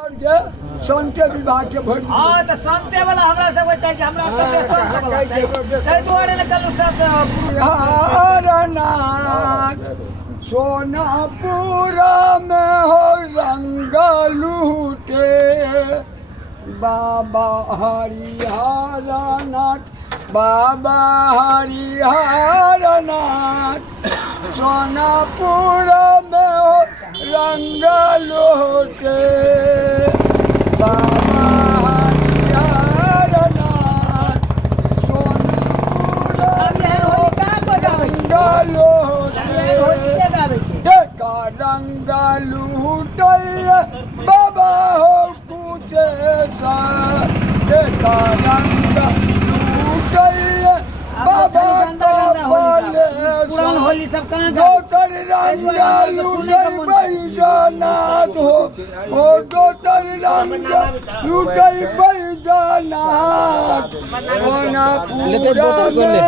संते विभाग के भरी हाँ तो संते वाला हमरा सब चाहिए कि हमरा तो संत वाला चाहिए कई दुआरे न चलू साथ हरनाथ सोनापुरा में हो रंग लूटे बाबा हरिहरनाथ बाबा हरिहरनाथ सोनापुरा में हो रंग लूटे बाबा हरिहरनाथ सोनापुरा रंग लूटल बाबा हो कुचे रंग लूटल बाबा होली सब कहाँ दोतर रंग लूटल बैजनाथ हो दोतर रंग लूटल बैजनाथ सोनापुरा में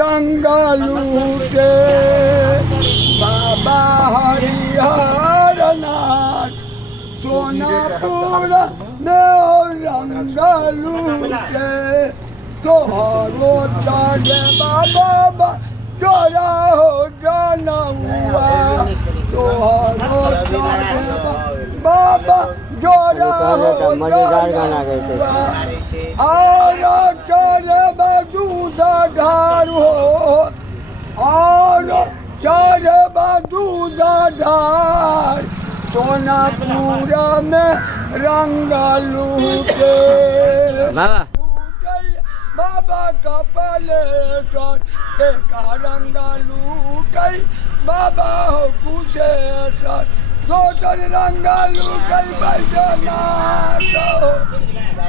रंग लूटे बाबा हरिहरनाथ सोनापुरा में रंग लूटे तोहरो तारे बाबा जोरा हो जाना हुआ तोहरो तारे बाबा जोरा हो जाना हुआ और चरे दूध ढार हो और चरे दूध ढार सोनापुरा में रंग लूटे बाबा कपले का रंग लूटई बाबा हो कुशे दोसर रंग लूटई बैजनाथ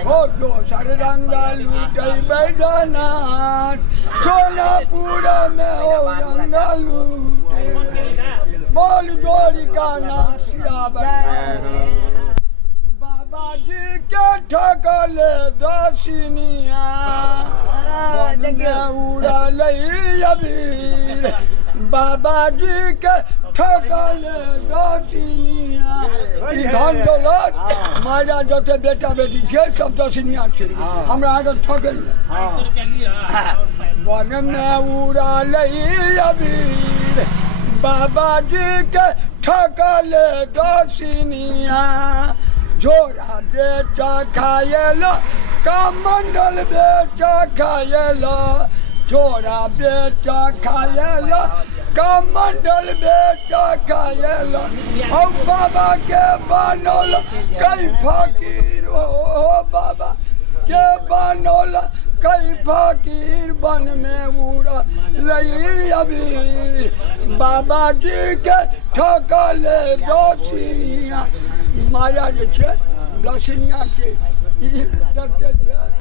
हो दोसर रंग लूटई बैजनाथ सोनापुरा में हो रंग लूटे बोल गोरी का नासिया बाबा जी के ठकले दसिनिया उड़ल अबीर बाबा जी के ठकले दसिनिया धन दौलत माया जते बेटा बेटी छे सब दसिनिया छे हमरा आगे ठकल वन में उड़ल अबीर बाबा जी के ठकले दसिनिया झोरा बेचा खाएला कमंडल बेचा खाएला झोरा बेचा खाएला कमंडल बेचा खाएला और बाबा के बनल कई फकीर हो बाबा के बनल कई फकीर बन में उड़ा लई अबीर बाबा जी के ठकले दसिनिया माया जे छै दसिनिया छै ई